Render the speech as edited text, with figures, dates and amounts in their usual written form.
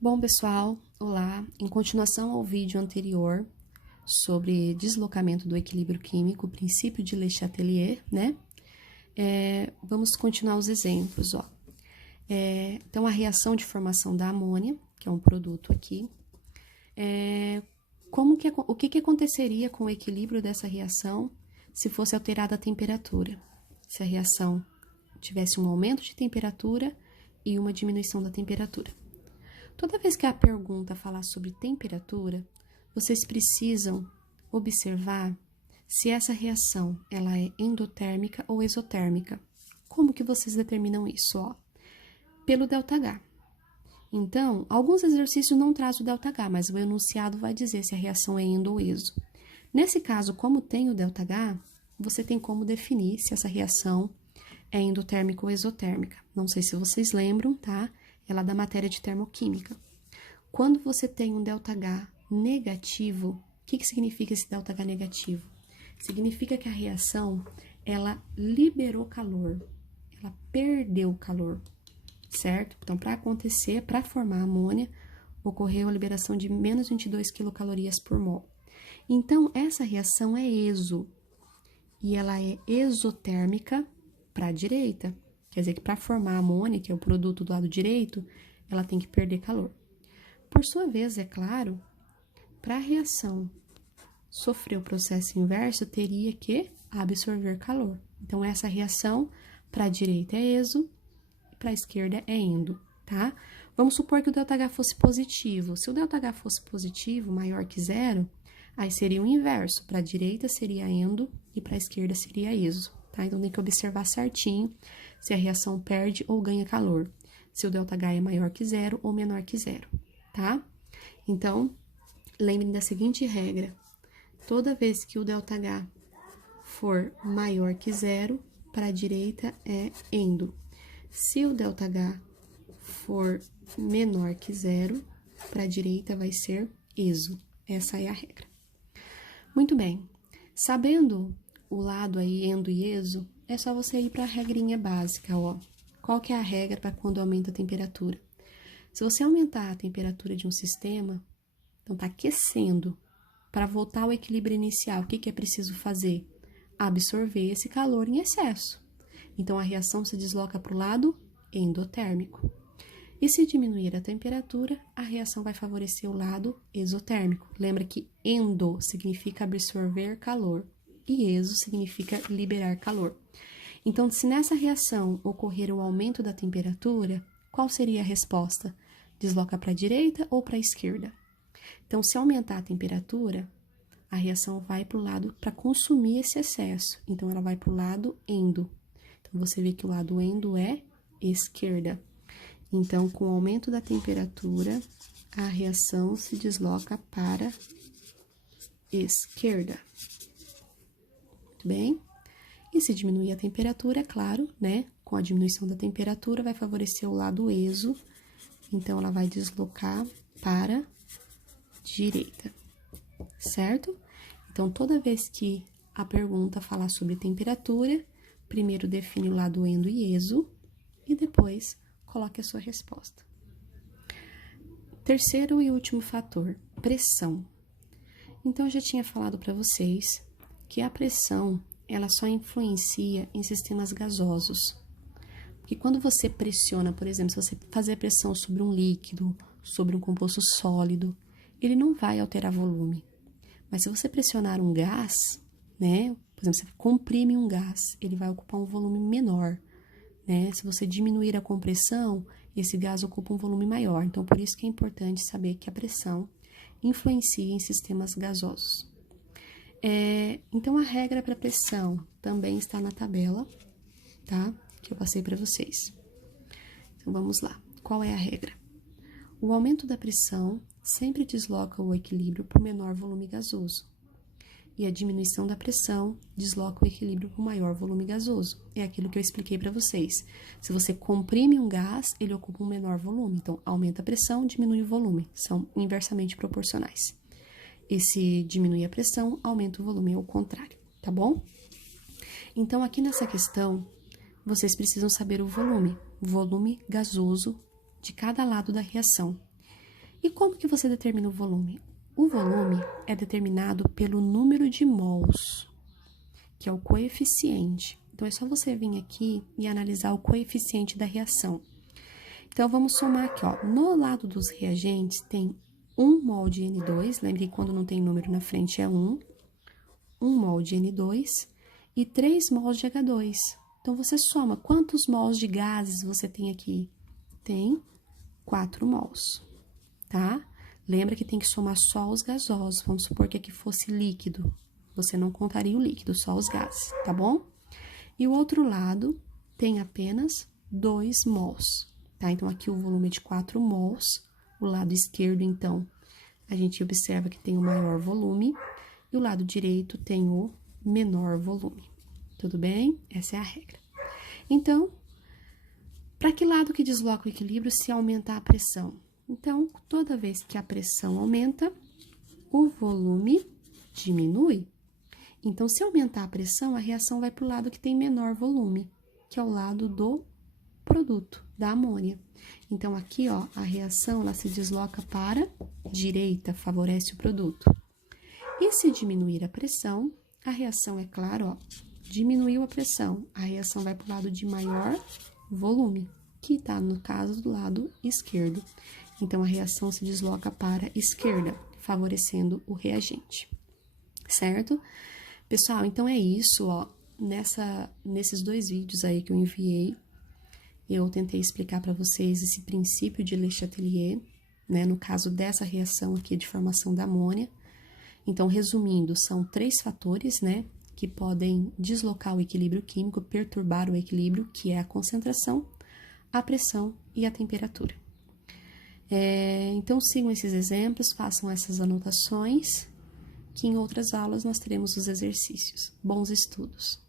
Bom, pessoal, olá! Em continuação ao vídeo anterior sobre deslocamento do equilíbrio químico, o princípio de Le Chatelier, né? Vamos continuar os exemplos, ó. Então, a reação de formação da amônia, que é um produto aqui, o que aconteceria com o equilíbrio dessa reação se fosse alterada a temperatura? Se a reação tivesse um aumento de temperatura e uma diminuição da temperatura. Toda vez que a pergunta falar sobre temperatura, vocês precisam observar se essa reação ela é endotérmica ou exotérmica. Como que vocês determinam isso? Ó? Pelo ΔH. Então, alguns exercícios não trazem o ΔH, mas o enunciado vai dizer se a reação é endo ou exo. Nesse caso, como tem o ΔH, você tem como definir se essa reação é endotérmica ou exotérmica. Não sei se vocês lembram, tá? Ela é da matéria de termoquímica. Quando você tem um ΔH negativo, o que significa esse ΔH negativo? Significa que a reação, ela liberou calor, ela perdeu calor, certo? Então, para acontecer, para formar amônia, ocorreu a liberação de menos 22 quilocalorias por mol. Então, essa reação é exo, e ela é exotérmica para a direita. Quer dizer que para formar a amônia, que é o produto do lado direito, ela tem que perder calor. Por sua vez, é claro, para a reação sofrer o processo inverso, teria que absorver calor. Então, essa reação para a direita é exo e para a esquerda é endo, tá? Vamos supor que o ΔH fosse positivo. Se o ΔH fosse positivo, maior que zero, aí seria o inverso. Para a direita seria endo e para a esquerda seria exo, tá? Então, tem que observar certinho se a reação perde ou ganha calor, se o ΔH é maior que zero ou menor que zero, tá? Então, lembrem da seguinte regra: toda vez que o ΔH for maior que zero, para a direita é endo. Se o ΔH for menor que zero, para a direita vai ser exo. Essa é a regra. Muito bem. Sabendo o lado aí, endo e exo, é só você ir para a regrinha básica, ó. Qual que é a regra para quando aumenta a temperatura? Se você aumentar a temperatura de um sistema, então tá aquecendo, para voltar ao equilíbrio inicial, o que é preciso fazer? Absorver esse calor em excesso. Então, a reação se desloca para o lado endotérmico. E se diminuir a temperatura, a reação vai favorecer o lado exotérmico. Lembra que endo significa absorver calor e exo significa liberar calor. Então, se nessa reação ocorrer o aumento da temperatura, qual seria a resposta? Desloca para a direita ou para a esquerda? Então, se aumentar a temperatura, a reação vai para o lado para consumir esse excesso. Então, ela vai para o lado endo. Então, você vê que o lado endo é esquerda. Então, com o aumento da temperatura, a reação se desloca para esquerda. Muito bem? E se diminuir a temperatura, é claro, né? Com a diminuição da temperatura, vai favorecer o lado exo. Então, ela vai deslocar para direita, certo? Então, toda vez que a pergunta falar sobre temperatura, primeiro define o lado endo e exo e depois coloque a sua resposta. Terceiro e último fator, pressão. Então, eu já tinha falado para vocês que a pressão, ela só influencia em sistemas gasosos. Porque quando você pressiona, por exemplo, se você fazer pressão sobre um líquido, sobre um composto sólido, ele não vai alterar volume. Mas se você pressionar um gás, né? Por exemplo, você comprime um gás, ele vai ocupar um volume menor, né? Se você diminuir a compressão, esse gás ocupa um volume maior. Então, por isso que é importante saber que a pressão influencia em sistemas gasosos. Então, a regra para pressão também está na tabela, tá? Que eu passei para vocês. Então, vamos lá. Qual é a regra? O aumento da pressão sempre desloca o equilíbrio para o menor volume gasoso. E a diminuição da pressão desloca o equilíbrio para o maior volume gasoso. É aquilo que eu expliquei para vocês. Se você comprime um gás, ele ocupa um menor volume. Então, aumenta a pressão, diminui o volume. São inversamente proporcionais. E se diminui a pressão, aumenta o volume, ao contrário, tá bom? Então, aqui nessa questão, vocês precisam saber o volume gasoso de cada lado da reação. E como que você determina o volume? O volume é determinado pelo número de mols, que é o coeficiente. Então, é só você vir aqui e analisar o coeficiente da reação. Então, vamos somar aqui, ó. No lado dos reagentes, tem 1 mol de N2, lembre que quando não tem número na frente é 1 mol de N2 e 3 mols de H2. Então, você soma quantos mols de gases você tem aqui? Tem 4 mols, tá? Lembra que tem que somar só os gasosos, vamos supor que aqui fosse líquido. Você não contaria o líquido, só os gases, tá bom? E o outro lado tem apenas 2 mols, tá? Então, aqui o volume é de 4 mols. O lado esquerdo, então, a gente observa que tem o maior volume. E o lado direito tem o menor volume. Tudo bem? Essa é a regra. Então, para que lado que desloca o equilíbrio se aumentar a pressão? Então, toda vez que a pressão aumenta, o volume diminui. Então, se aumentar a pressão, a reação vai para o lado que tem menor volume, que é o lado do produto, da amônia. Então, aqui, ó, a reação, ela se desloca para a direita, favorece o produto. E se diminuir a pressão, a reação, é claro, ó, diminuiu a pressão, a reação vai para o lado de maior volume, que está, no caso, do lado esquerdo. Então, a reação se desloca para a esquerda, favorecendo o reagente, certo? Pessoal, então é isso, ó, nesses 2 vídeos aí que eu enviei, eu tentei explicar para vocês esse princípio de Le Chatelier, né, no caso dessa reação aqui de formação da amônia. Então, resumindo, são 3 fatores, né, que podem deslocar o equilíbrio químico, perturbar o equilíbrio, que é a concentração, a pressão e a temperatura. Então, sigam esses exemplos, façam essas anotações, que em outras aulas nós teremos os exercícios. Bons estudos!